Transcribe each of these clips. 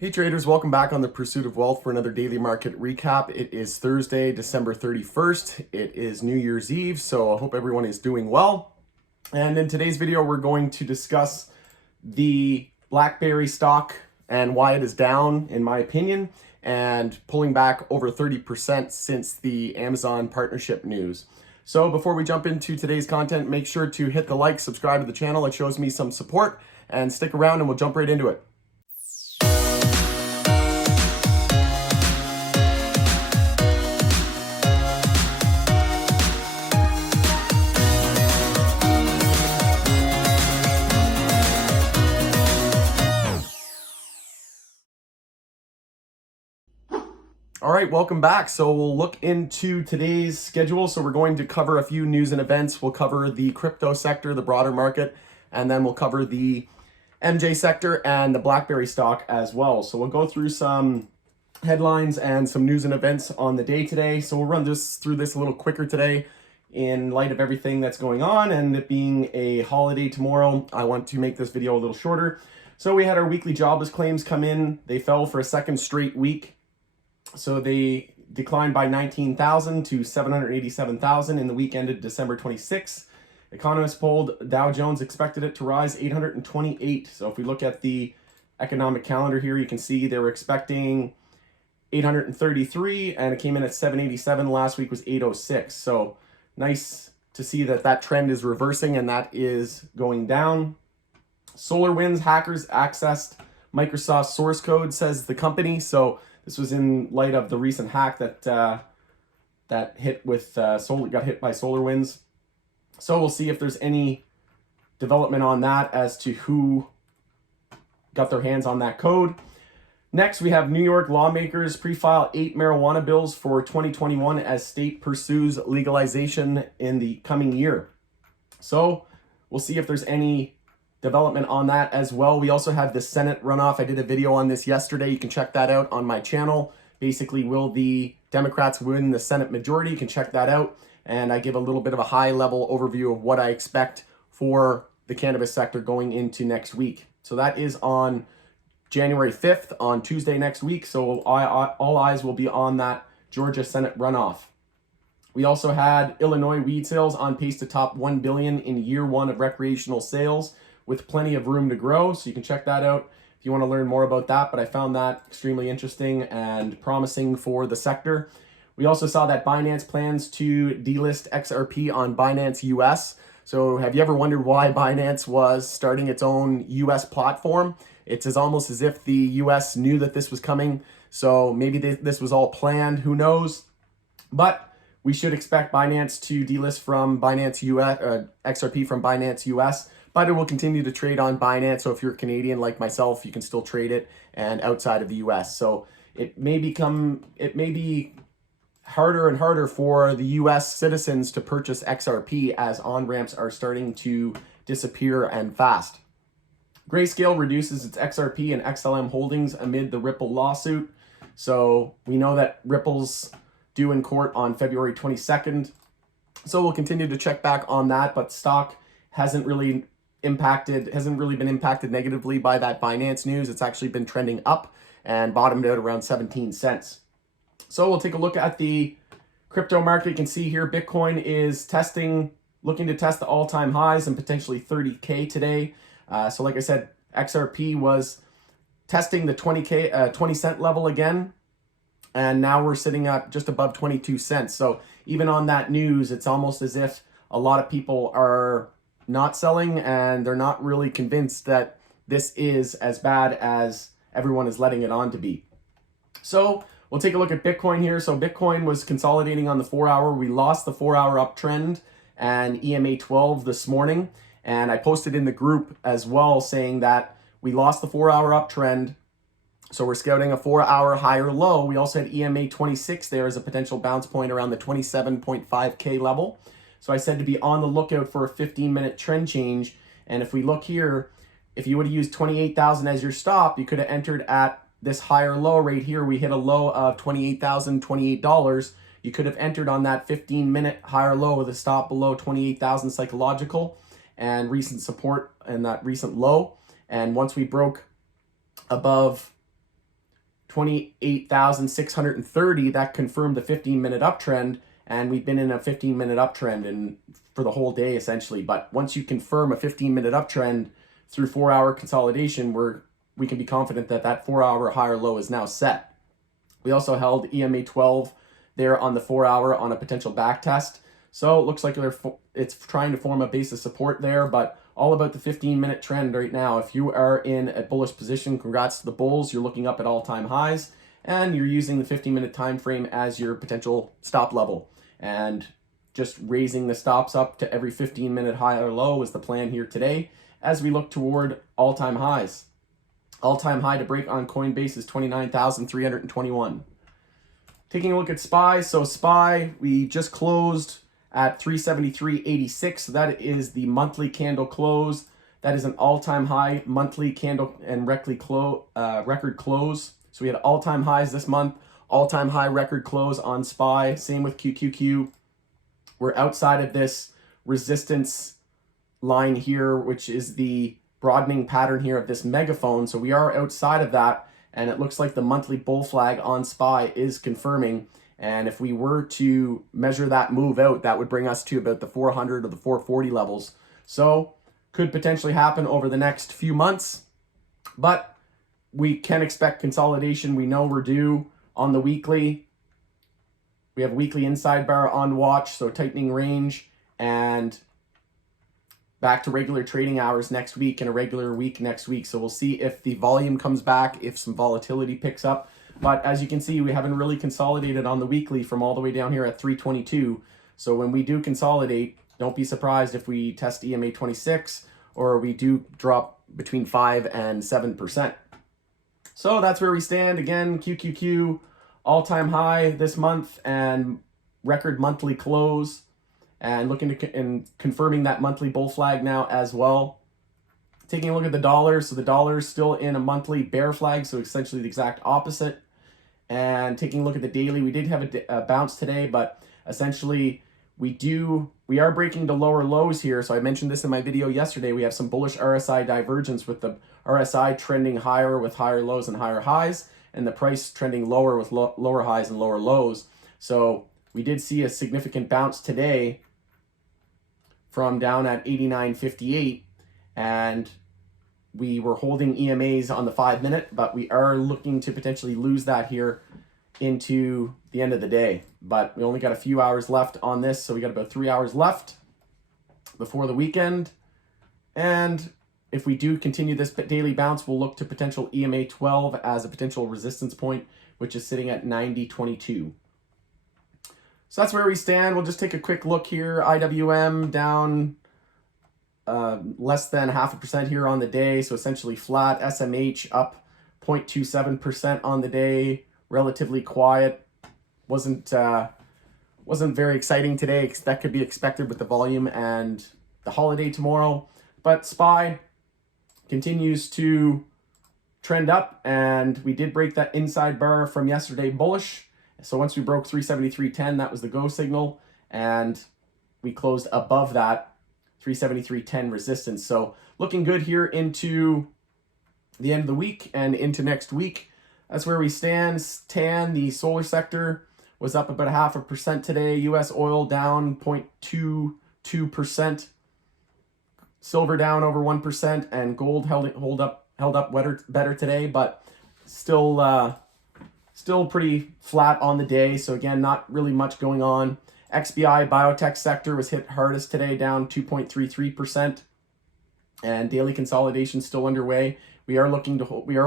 Hey traders, welcome back on the Pursuit of Wealth for another daily market recap. It is Thursday, December 31st. It is New Year's Eve, so I hope everyone is doing well. And in today's video, we're going to discuss the Blackberry stock and why it is down, in my opinion, and pulling back over 30% since the Amazon partnership news. So before we jump into today's content, make sure to hit the like, subscribe to the channel. It shows me some support, and stick around and we'll jump right into it. All right, welcome back. So we'll look into today's schedule. So we're going to cover a few news and events. We'll cover the crypto sector, the broader market, and then we'll cover the MJ sector and the Blackberry stock as well. So we'll go through some headlines and some news and events on the day today. So we'll run through this a little quicker today in light of everything that's going on, and it being a holiday tomorrow, I want to make this video a little shorter. So we had our weekly jobless claims come in. They fell for a second straight week. So they declined by 19,000 to 787,000 in the week ended December 26th. Economists polled Dow Jones expected it to rise 828. So if we look at the economic calendar here, you can see they were expecting 833 and it came in at 787. Last week was 806. So nice to see that that trend is reversing and that is going down. SolarWinds hackers accessed Microsoft source code, says the company. So this was in light of the recent hack that got hit by SolarWinds. So we'll see if there's any development on that as to who got their hands on that code. Next, we have New York lawmakers pre-file 8 marijuana bills for 2021 as state pursues legalization in the coming year. So we'll see if there's any development on that as well. We also have the Senate runoff. I did a video on this yesterday. You can check that out on my channel. Basically, will the Democrats win the Senate majority? You can check that out. And I give a little bit of a high-level overview of what I expect for the cannabis sector going into next week. So that is on January 5th, on Tuesday next week. So all eyes will be on that Georgia Senate runoff. We also had Illinois weed sales on pace to top 1 billion in year one of recreational sales, with plenty of room to grow. So you can check that out if you want to learn more about that. But I found that extremely interesting and promising for the sector. We also saw that Binance plans to delist XRP on Binance US. So have you ever wondered why Binance was starting its own US platform? It's almost as if the US knew that this was coming. So maybe this was all planned, who knows? But we should expect Binance to delist from Binance US, XRP from Binance US. But it will continue to trade on Binance. So if you're Canadian like myself, you can still trade it and outside of the US. So it may be harder and harder for the US citizens to purchase XRP as on-ramps are starting to disappear and fast. Grayscale reduces its XRP and XLM holdings amid the Ripple lawsuit. So we know that Ripple's due in court on February 22nd. So we'll continue to check back on that, but stock hasn't really been impacted negatively by that Binance news. It's actually been trending up and bottomed out around 17 cents. So we'll take a look at the crypto market. You can see here Bitcoin is looking to test the all-time highs and potentially 30K today. So like I said, XRP was testing the 20 cent level again, and now we're sitting at just above 22 cents. So even on that news, it's almost as if a lot of people are not selling and they're not really convinced that this is as bad as everyone is letting it on to be. So we'll take a look at Bitcoin here. So Bitcoin was consolidating on the 4-hour. We lost the 4-hour uptrend and EMA 12 this morning. And I posted in the group as well saying that we lost the 4-hour uptrend. So we're scouting a 4-hour higher low. We also had EMA 26 there as a potential bounce point around the 27.5K level. So I said to be on the lookout for a 15-minute trend change. And if we look here, if you would have used 28,000 as your stop, you could have entered at this higher low right here. We hit a low of $28,028. You could have entered on that 15-minute higher low with a stop below 28,000 psychological and recent support and that recent low. And once we broke above 28,630. That confirmed the 15-minute uptrend, and we've been in a 15-minute uptrend for the whole day essentially. But once you confirm a 15-minute uptrend through 4-hour consolidation, we can be confident that that 4-hour higher low is now set. We also held EMA 12 there on the 4-hour on a potential back test. So it looks like it's trying to form a base of support there, but all about the 15-minute trend right now. If you are in a bullish position, congrats to the bulls. You're looking up at all-time highs, and you're using the 15-minute time frame as your potential stop level. And just raising the stops up to every 15-minute high or low is the plan here today as we look toward all-time highs. All-time high to break on Coinbase is 29,321. Taking a look at SPY. So SPY, we just closed at 373.86. So that is the monthly candle close. That is an all-time high monthly candle and record close. So we had all-time highs this month, all-time high record close on SPY. Same with QQQ. We're outside of this resistance line here, which is the broadening pattern here of this megaphone. So we are outside of that, and it looks like the monthly bull flag on SPY is confirming. And if we were to measure that move out, that would bring us to about the 400 or the 440 levels. So could potentially happen over the next few months, but we can expect consolidation. We know we're due on the weekly. We have weekly inside bar on watch, so tightening range, and back to regular trading hours next week and a regular week next week. So we'll see if the volume comes back, if some volatility picks up. But as you can see, we haven't really consolidated on the weekly from all the way down here at 322. So when we do consolidate, don't be surprised if we test EMA 26 or we do drop between 5 and 7%. So that's where we stand. Again, QQQ all-time high this month and record monthly close, and looking to and confirming that monthly bull flag now as well. Taking a look at the dollar. So the dollar is still in a monthly bear flag, so essentially the exact opposite. And taking a look at the daily, we did have a bounce today, but essentially we are breaking the lower lows here. So I mentioned this in my video yesterday. We have some bullish RSI divergence with the RSI trending higher with higher lows and higher highs, and the price trending lower with lower highs and lower lows. So we did see a significant bounce today from down at 89.58, and we were holding EMAs on the 5-minute, but we are looking to potentially lose that here into the end of the day. But we only got a few hours left on this, so we got about 3 hours left before the weekend. And if we do continue this daily bounce, we'll look to potential EMA 12 as a potential resistance point, which is sitting at 90.22. So that's where we stand. We'll just take a quick look here. IWM down less than 0.5% here on the day, so essentially flat. SMH up 0.27% on the day, relatively quiet. Wasn't very exciting today. That could be expected with the volume and the holiday tomorrow. But SPY continues to trend up, and we did break that inside bar from yesterday bullish. So once we broke 373.10, that was the go signal, and we closed above that 373.10 resistance. So looking good here into the end of the week and into next week. That's where we stand. TAN, the solar sector, was up about 0.5% today. US oil down 0.22%. Silver down over 1%, and gold held up better today, but still pretty flat on the day. So again, not really much going on. XBI biotech sector was hit hardest today, down 2.33%, and daily consolidation still underway. We are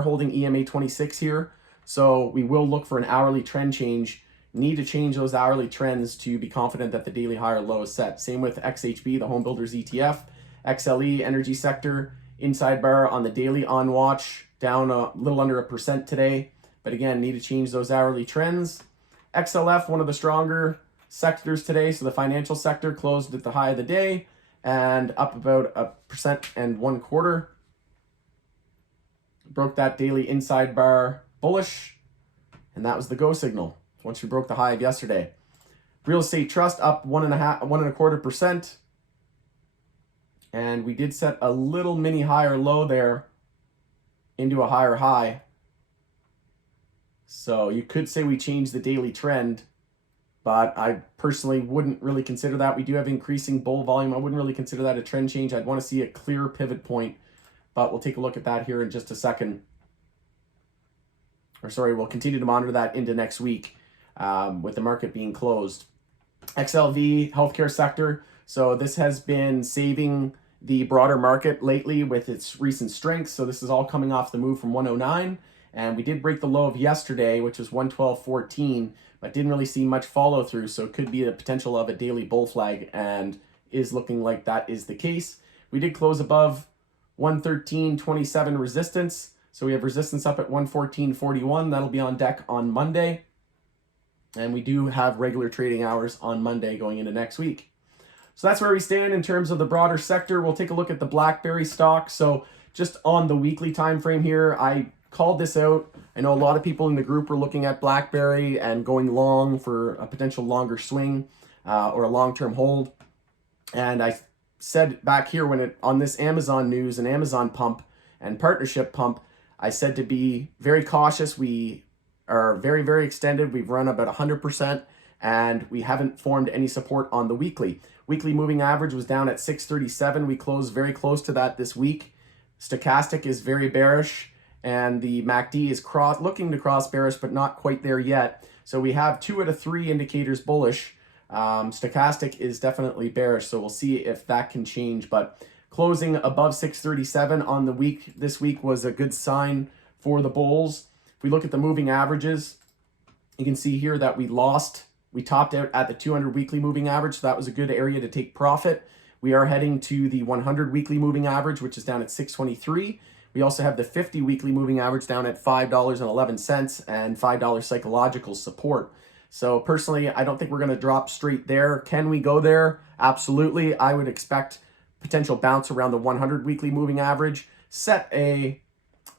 holding EMA 26 here, so we will look for an hourly trend change. Need to change those hourly trends to be confident that the daily higher low is set. Same with XHB, the home builders ETF. XLE energy sector inside bar on the daily on watch, down a little under 1% today, but again, need to change those hourly trends. XLF, one of the stronger sectors today, so the financial sector closed at the high of the day and up about 1.25%. Broke that daily inside bar bullish, and that was the go signal once we broke the high of yesterday. Real estate trust up 1.25%, and we did set a little mini higher low there into a higher high. So you could say we changed the daily trend, but I personally wouldn't really consider that. We do have increasing bull volume. I wouldn't really consider that a trend change. I'd want to see a clear pivot point, but we'll take a look at that here in just a second. Or sorry, we'll continue to monitor that into next week with the market being closed. XLV, healthcare sector. So this has been saving the broader market lately with its recent strength. So this is all coming off the move from 109. And we did break the low of yesterday, which was 112.14, but didn't really see much follow through. So it could be the potential of a daily bull flag, and is looking like that is the case. We did close above 113.27 resistance. So we have resistance up at 114.41. That'll be on deck on Monday. And we do have regular trading hours on Monday going into next week. So that's where we stand in terms of the broader sector. We'll take a look at the Blackberry stock. So just on the weekly time frame here, I called this out. I know a lot of people in the group were looking at Blackberry and going long for a potential longer swing or a long-term hold. And I said back here when it on this Amazon news and Amazon pump and partnership pump, I said to be very cautious. We are very, very extended. We've run about 100% and we haven't formed any support on the weekly. Weekly moving average was down at 637. We closed very close to that this week. Stochastic is very bearish and the MACD is looking to cross bearish, but not quite there yet. So we have 2 out of 3 indicators bullish. Stochastic is definitely bearish, so we'll see if that can change. But closing above 637 on the week this week was a good sign for the bulls. If we look at the moving averages, you can see here that we topped out at the 200 weekly moving average, so that was a good area to take profit. We are heading to the 100 weekly moving average, which is down at 623. We also have the 50 weekly moving average down at $5.11 and $5 psychological support. So personally, I don't think we're going to drop straight there. Can we go there? Absolutely. I would expect potential bounce around the 100 weekly moving average, set a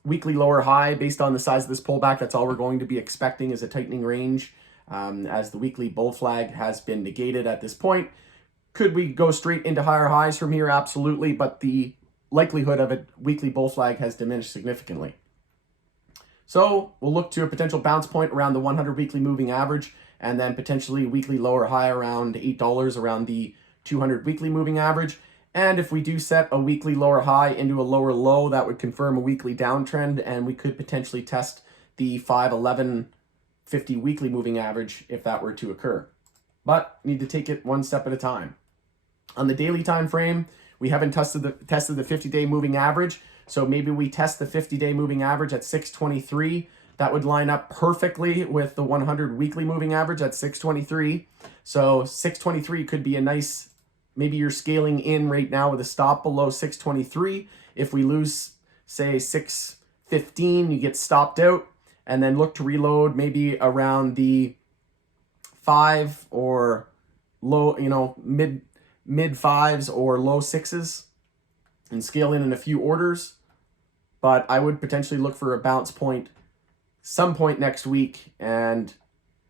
weekly lower high based on the size of this pullback. That's all we're going to be expecting is a tightening range as the weekly bull flag has been negated at this point. Could we go straight into higher highs from here? Absolutely, but the likelihood of a weekly bull flag has diminished significantly. So we'll look to a potential bounce point around the 100 weekly moving average and then potentially weekly lower high around $8 around the 200 weekly moving average. And if we do set a weekly lower high into a lower low, that would confirm a weekly downtrend, and we could potentially test the 511.50 weekly moving average if that were to occur. But need to take it one step at a time. On the daily time frame, we haven't tested the 50-day moving average, so maybe we test the 50-day moving average at 623. That would line up perfectly with the 100 weekly moving average at 623. So 623 could be a nice, maybe you're scaling in right now with a stop below 623. If we lose, say, 615, you get stopped out and then look to reload maybe around the 5 or low, mid 5s or low 6s and scale in a few orders. But I would potentially look for a bounce point some point next week, and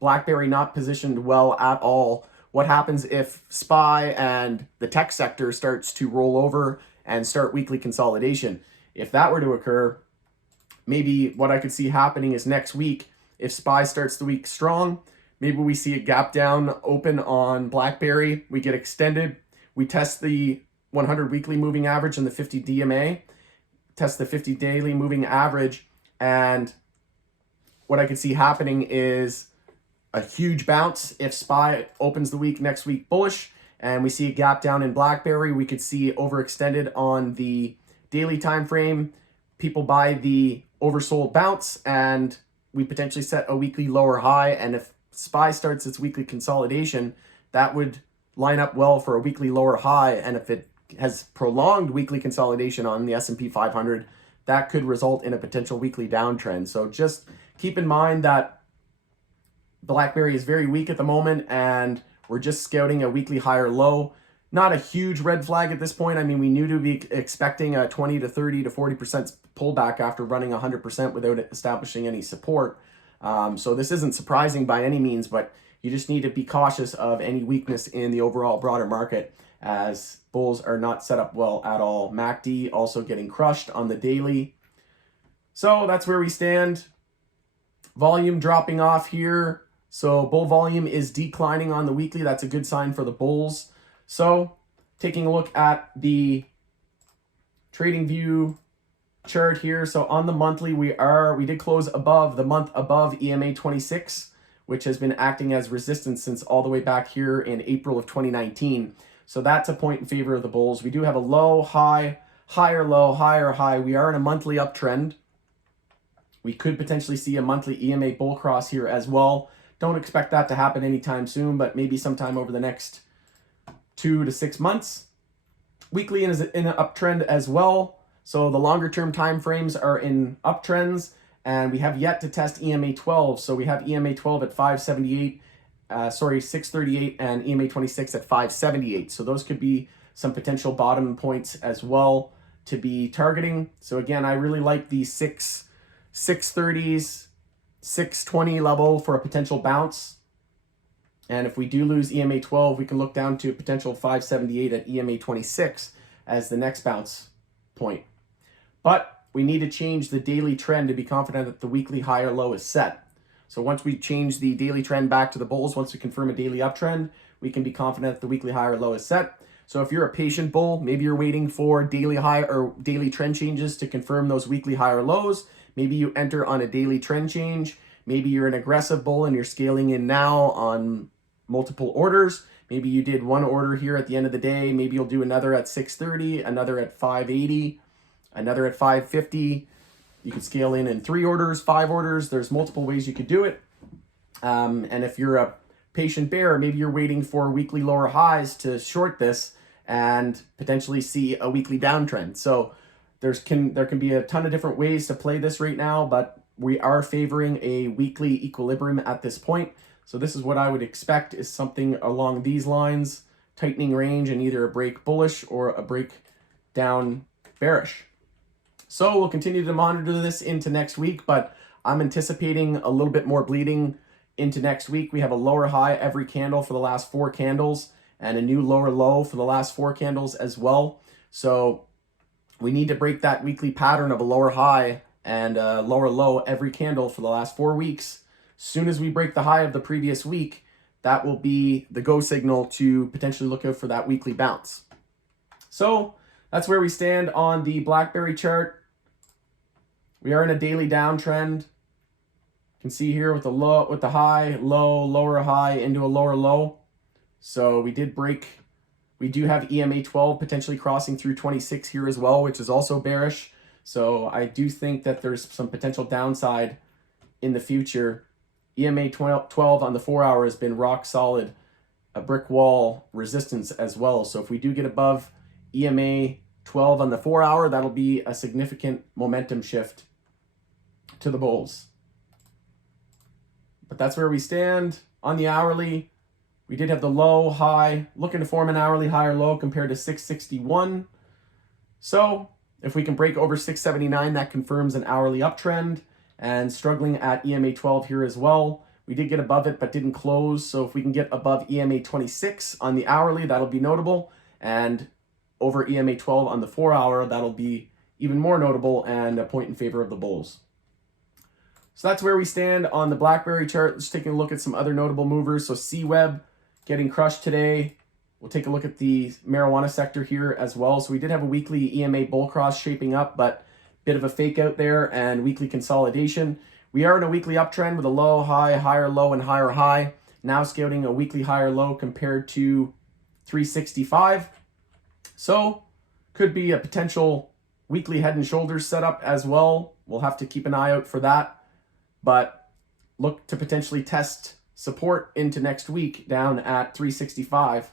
Blackberry not positioned well at all. What happens if SPY and the tech sector starts to roll over and start weekly consolidation? If that were to occur, maybe what I could see happening is next week, if SPY starts the week strong, maybe we see a gap down open on Blackberry, we get extended, we test the 100 weekly moving average and the 50 DMA, test the 50 daily moving average, and what I could see happening is a huge bounce. If SPY opens the week next week bullish and we see a gap down in Blackberry, we could see overextended on the daily time frame. People buy the oversold bounce and we potentially set a weekly lower high. And if SPY starts its weekly consolidation, that would line up well for a weekly lower high. And if it has prolonged weekly consolidation on the S&P 500, that could result in a potential weekly downtrend. So just keep in mind that Blackberry is very weak at the moment and we're just scouting a weekly higher low. Not a huge red flag at this point. I mean, we knew to be expecting a 20 to 30 to 40% pullback after running 100% without establishing any support. So this isn't surprising by any means, but you just need to be cautious of any weakness in the overall broader market as bulls are not set up well at all. MACD also getting crushed on the daily. So that's where we stand. Volume dropping off here. So bull volume is declining on the weekly. That's a good sign for the bulls. So taking a look at the TradingView chart here. So on the monthly, we did close above the month above EMA 26, which has been acting as resistance since all the way back here in April of 2019. So that's a point in favor of the bulls. We do have a low, high, higher low, higher high. We are in a monthly uptrend. We could potentially see a monthly EMA bull cross here as well. Don't expect that to happen anytime soon, but maybe sometime over the next 2 to 6 months. Weekly is in an uptrend as well. So the longer term time frames are in uptrends, and we have yet to test EMA 12. So we have EMA 12 at 578, 638, and EMA 26 at 578. So those could be some potential bottom points as well to be targeting. So again, I really like the 630s, 620 level for a potential bounce. And if we do lose EMA 12, we can look down to a potential 578 at EMA 26 as the next bounce point. But we need to change the daily trend to be confident that the weekly high or low is set. So once we change the daily trend back to the bulls, once we confirm a daily uptrend, we can be confident that the weekly high or low is set. So if you're a patient bull, maybe you're waiting for daily high or daily trend changes to confirm those weekly high or lows. Maybe you enter on a daily trend change. Maybe you're an aggressive bull and you're scaling in now on multiple orders. Maybe you did one order here at the end of the day. Maybe you'll do another at 630, another at 580, another at 550. You could scale in 3 orders, 5 orders. There's multiple ways you could do it. And if you're a patient bear, maybe you're waiting for weekly lower highs to short this and potentially see a weekly downtrend. So there can be a ton of different ways to play this right now, but we are favoring a weekly equilibrium at this point. So this is what I would expect is something along these lines, tightening range and either a break bullish or a break down bearish. So we'll continue to monitor this into next week, but I'm anticipating a little bit more bleeding into next week. We have a lower high every candle for the last 4 candles and a new lower low for the last 4 candles as well. So we need to break that weekly pattern of a lower high and a lower low every candle for the last 4 weeks. As soon as we break the high of the previous week, that will be the go signal to potentially look out for that weekly bounce. So that's where we stand on the Blackberry chart. We are in a daily downtrend. You can see here with the low, with the high, low, lower high into a lower low. So we did break. We do have EMA 12 potentially crossing through 26 here as well, which is also bearish. So I do think that there's some potential downside in the future. EMA 12 on the 4 hour has been rock solid, a brick wall resistance as well. So if we do get above EMA 12 on the 4 hour, that'll be a significant momentum shift to the bulls. But that's where we stand on the hourly. We did have the low, high, looking to form an hourly high or low compared to 661. So if we can break over 679, that confirms an hourly uptrend, and struggling at EMA 12 here as well. We did get above it, but didn't close. So if we can get above EMA 26 on the hourly, that'll be notable. And over EMA 12 on the 4 hour, that'll be even more notable and a point in favor of the bulls. So that's where we stand on the Blackberry chart. Let's take a look at some other notable movers. So CWeb getting crushed today. We'll take a look at the marijuana sector here as well. So we did have a weekly EMA bull cross shaping up, but bit of a fake out there and weekly consolidation. We are in a weekly uptrend with a low, high, higher low, and higher high. Now scouting a weekly higher low compared to 365. So could be a potential weekly head and shoulders setup as well. We'll have to keep an eye out for that. But look to potentially test support into next week down at 365.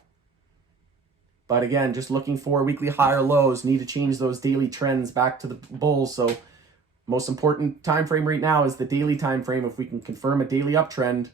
But again, just looking for weekly higher lows, need to change those daily trends back to the bulls. So most important time frame right now is the daily time frame. If we can confirm a daily uptrend,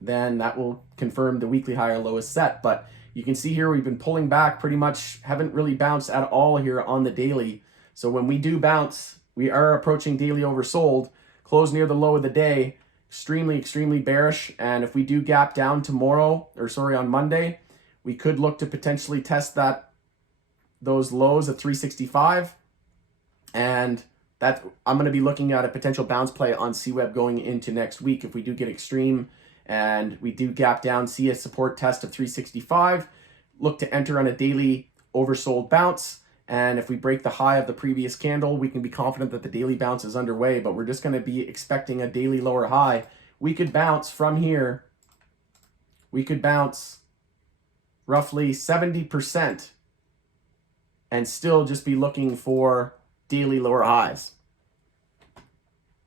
then that will confirm the weekly higher low is set. But you can see here we've been pulling back pretty much, haven't really bounced at all here on the daily. So when we do bounce, we are approaching daily oversold, close near the low of the day, extremely, extremely bearish. And if we do gap down tomorrow, or sorry, on Monday, we could look to potentially test those lows at 365 and I'm going to be looking at a potential bounce play on CWeb going into next week. If we do get extreme and we do gap down, see a support test of 365, look to enter on a daily oversold bounce. And if we break the high of the previous candle, we can be confident that the daily bounce is underway, but we're just going to be expecting a daily lower high. We could bounce from here. We could bounce roughly 70% and still just be looking for daily lower highs.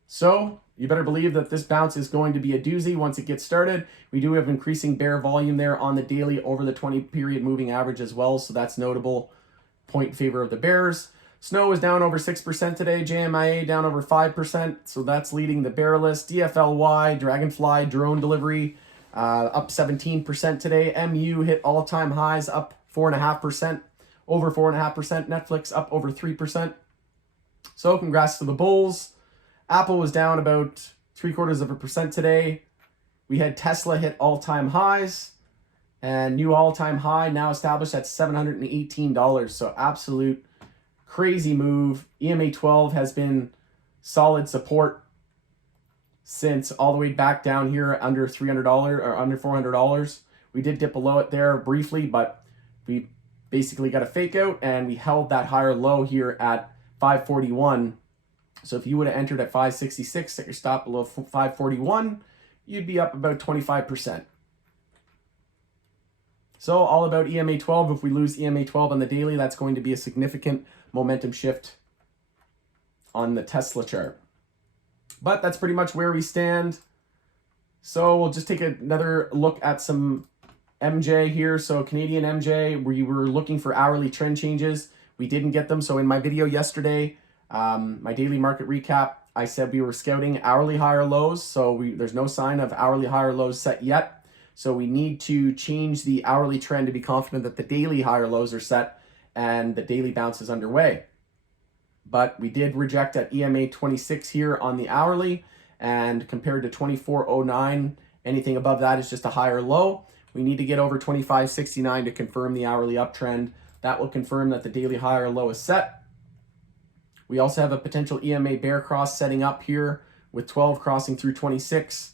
So you better believe that this bounce is going to be a doozy once it gets started. We do have increasing bear volume there on the daily over the 20 period moving average as well. So that's notable point in favor of the bears. Snow is down over 6% today. JMIA down over 5%. So that's leading the bear list. DFLY, Dragonfly, drone delivery, up 17% today. MU hit all-time highs, up 4.5%, over 4.5%. Netflix up over 3%. So congrats to the bulls. Apple was down about 0.75% today. We had Tesla hit all-time highs, and new all-time high now established at $718. So absolute crazy move. EMA 12 has been solid support since all the way back down here under $300 or under $400. We did dip below it there briefly, but we basically got a fake out and we held that higher low here at 541. So if you would have entered at 566, set your stop below 541, you'd be up about 25%. So all about EMA 12. If we lose EMA 12 on the daily, that's going to be a significant momentum shift on the Tesla chart. But that's pretty much where we stand. So we'll just take another look at some MJ here. So Canadian MJ, we were looking for hourly trend changes. We didn't get them. So in my video yesterday, my daily market recap, I said we were scouting hourly higher lows. So there's no sign of hourly higher lows set yet. So we need to change the hourly trend to be confident that the daily higher lows are set and the daily bounce is underway. But we did reject at EMA 26 here on the hourly, and compared to 24.09, anything above that is just a higher low. We need to get over 25.69 to confirm the hourly uptrend. That will confirm that the daily higher low is set. We also have a potential EMA bear cross setting up here with 12 crossing through 26.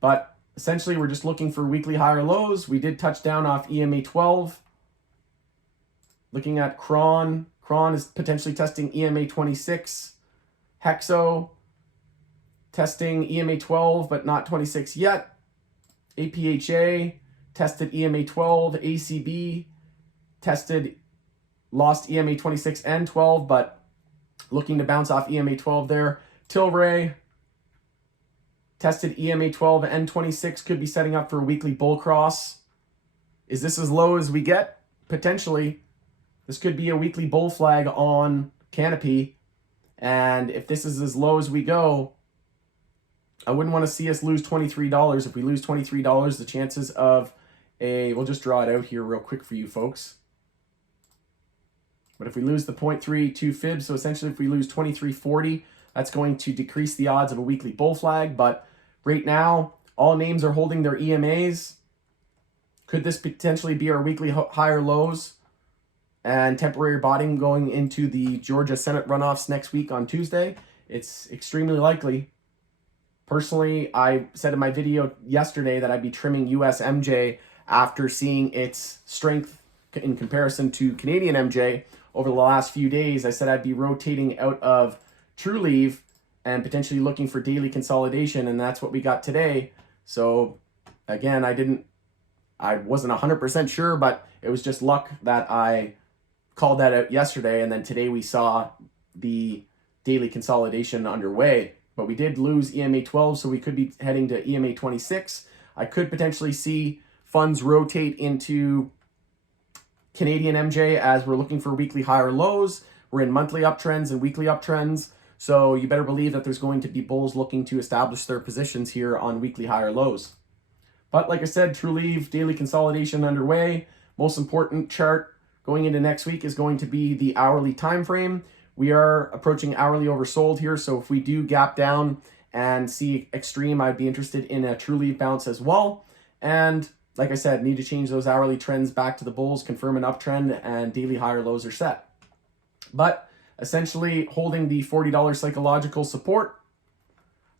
But essentially, we're just looking for weekly higher lows. We did touch down off EMA 12. Looking at Cron. Cron is potentially testing EMA 26. Hexo testing EMA 12, but not 26 yet. APHA tested EMA 12. ACB tested, lost EMA 26 and 12, but looking to bounce off EMA 12 there. Tilray tested EMA 12 and 26, could be setting up for a weekly bull cross. Is this as low as we get? Potentially. This could be a weekly bull flag on Canopy. And if this is as low as we go, I wouldn't want to see us lose $23. If we lose $23, the chances of we'll just draw it out here real quick for you folks. But if we lose the 0.32 fib, so essentially if we lose 23.40, that's going to decrease the odds of a weekly bull flag. But right now, all names are holding their EMAs. Could this potentially be our weekly higher lows and temporary bottom going into the Georgia Senate runoffs next week on Tuesday? It's extremely likely. Personally, I said in my video yesterday that I'd be trimming US MJ after seeing its strength in comparison to Canadian MJ over the last few days. I said I'd be rotating out of TrueLeave and potentially looking for daily consolidation, and that's what we got today. So again, I wasn't 100% sure, but it was just luck that I called that out yesterday, and then today we saw the daily consolidation underway. But we did lose EMA 12, so we could be heading to EMA 26. I could potentially see funds rotate into Canadian MJ as we're looking for weekly higher lows. We're in monthly uptrends and weekly uptrends. So you better believe that there's going to be bulls looking to establish their positions here on weekly higher lows. But like I said, TrueLeave, daily consolidation underway. Most important chart going into next week is going to be the hourly time frame. We are approaching hourly oversold here. So if we do gap down and see extreme, I'd be interested in a TrueLeave bounce as well. And like I said, need to change those hourly trends back to the bulls, confirm an uptrend, and daily higher lows are set. But essentially holding the $40 psychological support.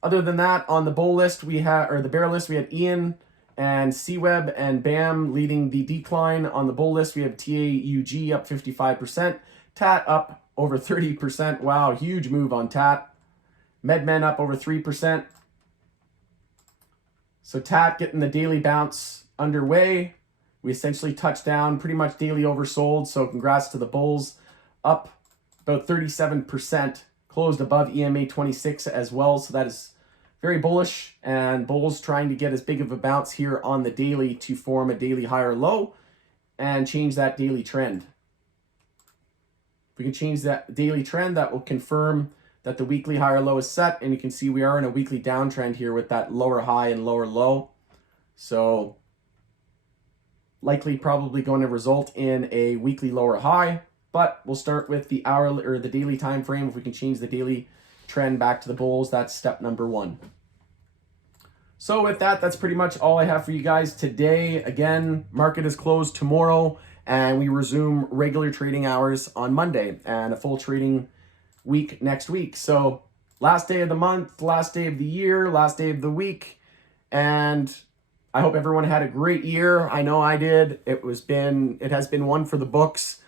Other than that, on the bull list, we had, or the bear list, we had Ian and CWeb and BAM leading the decline. On the bull list, we have TAUG up 55%, TAT up over 30%. Wow, huge move on TAT. MedMen up over 3%. So TAT getting the daily bounce underway. We essentially touched down, pretty much daily oversold. So congrats to the bulls, up about 37%, closed above EMA 26 as well. So that is very bullish, and bulls trying to get as big of a bounce here on the daily to form a daily higher low and change that daily trend. If we can change that daily trend, that will confirm that the weekly higher low is set, and you can see we are in a weekly downtrend here with that lower high and lower low. So likely probably going to result in a weekly lower high, but we'll start with the hourly or the daily time frame. If we can change the daily trend back to the bulls, that's step number 1. So with that, that's pretty much all I have for you guys today. Again, market is closed tomorrow, and we resume regular trading hours on Monday and a full trading week next week. So last day of the month, last day of the year, last day of the week, and I hope everyone had a great year. I know I did. It has been one for the books,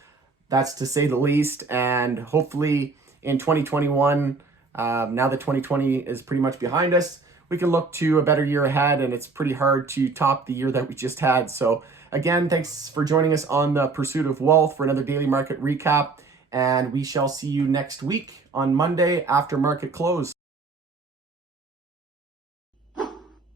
that's to say the least. And hopefully in 2021, now that 2020 is pretty much behind us, we can look to a better year ahead, and it's pretty hard to top the year that we just had. So again, thanks for joining us on the Pursuit of Wealth for another daily market recap, and we shall see you next week on Monday after market close.